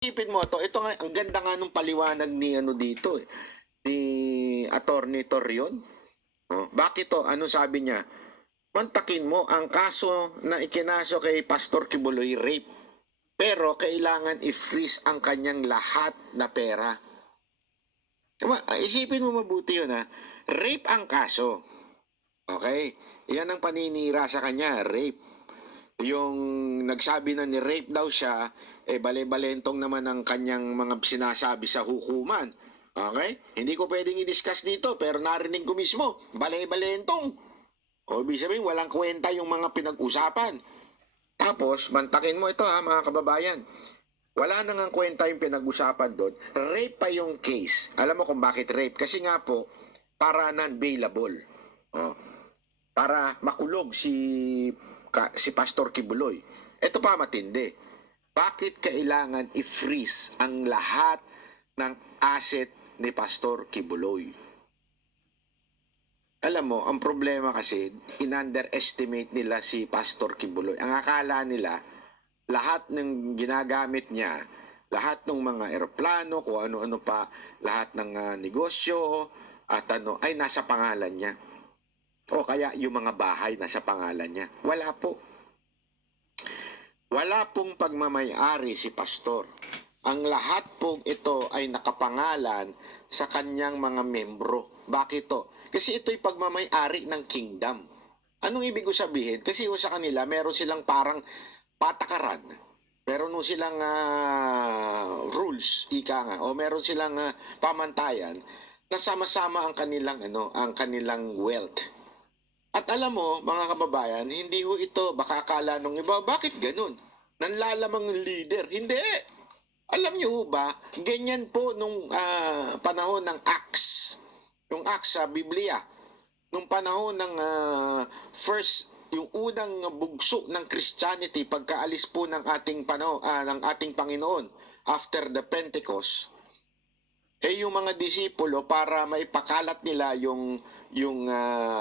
Isipin mo ito nga, ang ganda nga nung paliwanag ni ano dito ni Attorney Torreon. Bakit to? Ano sabi niya? Mantakin mo ang kaso na ikinaso kay Pastor Kibuloy rape. Pero kailangan i-freeze ang kanyang lahat na pera. Isipin mo mabuti yun ha. Rape ang kaso. Okay? Yan ang paninira sa kanya, rape. Yung nagsabi na ni rape daw siya, bale-balentong naman ang kanyang mga sinasabi sa hukuman. Okay? Hindi ko pwedeng i-discuss dito, pero narinig ko mismo, bale-balentong. O ibig sabihin, walang kwenta yung mga pinag-usapan. Tapos, mantakin mo ito ha, mga kababayan. Wala nang ang kwenta yung pinag-usapan doon. Rape pa yung case. Alam mo kung bakit rape? Kasi nga po, para non-bailable. Para makulong si Pastor Kibuloy. Ito pa matindi. Bakit kailangan i-freeze ang lahat ng asset ni Pastor Kibuloy? Alam mo, ang problema kasi, in-underestimate nila si Pastor Kibuloy. Ang akala nila, lahat ng ginagamit niya, lahat ng mga eroplano, kung ano-ano pa, lahat ng negosyo, at ay nasa pangalan niya. O kaya yung mga bahay nasa pangalan niya. Wala po. Wala pong pagmamayari si pastor. Ang lahat pong ito ay nakapangalan sa kanyang mga membro. Bakit to? Kasi ito'y pagmamayari ng kingdom. Anong ibig ko sabihin? Kasi sa kanila, meron silang parang patakaran. Meron silang rules, ika nga, o meron silang pamantayan na sama-sama ang kanilang wealth. At alam mo, mga kababayan, hindi ho ito, baka akala nung iba, bakit ganun? Nanlalamang leader. Hindi. Alam niyo ho ba, ganyan po nung panahon ng Acts. Yung Acts sa Biblia. Nung panahon ng yung unang bugso ng Christianity pagkaalis po ng ating ng ating Panginoon after the Pentecost, yung mga disipulo para maipakalat nila yung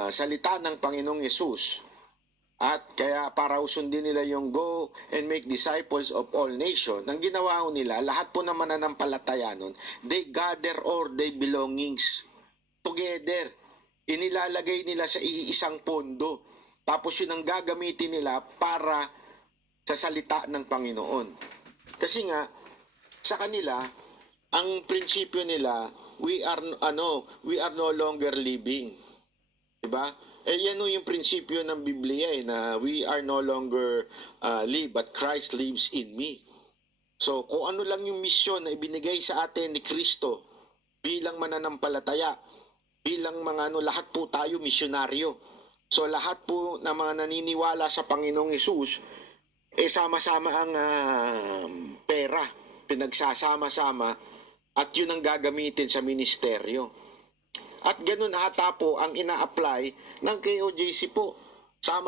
salita ng Panginoong Yesus. At kaya para usundin nila yung go and make disciples of all nations, ang ginawa nila, lahat po ng mananampalataya nun, they gather all their belongings together. Inilalagay nila sa iisang pondo. Tapos yun ang gagamitin nila para sa salita ng Panginoon. Kasi nga, sa kanila, ang prinsipyo nila, we are no longer living. Diba? Yan yung prinsipyo ng Biblia na we are no longer live, but Christ lives in me. So, kung ano lang yung misyon na ibinigay sa atin ni Kristo bilang mananampalataya, bilang mga lahat po tayo misyonaryo. So, lahat po na mga naniniwala sa Panginoong Hesus, sama-sama ang pera, pinagsasama-sama, at yun ang gagamitin sa ministeryo. At ganun ata po ang ina-apply ng KOJC po. Sama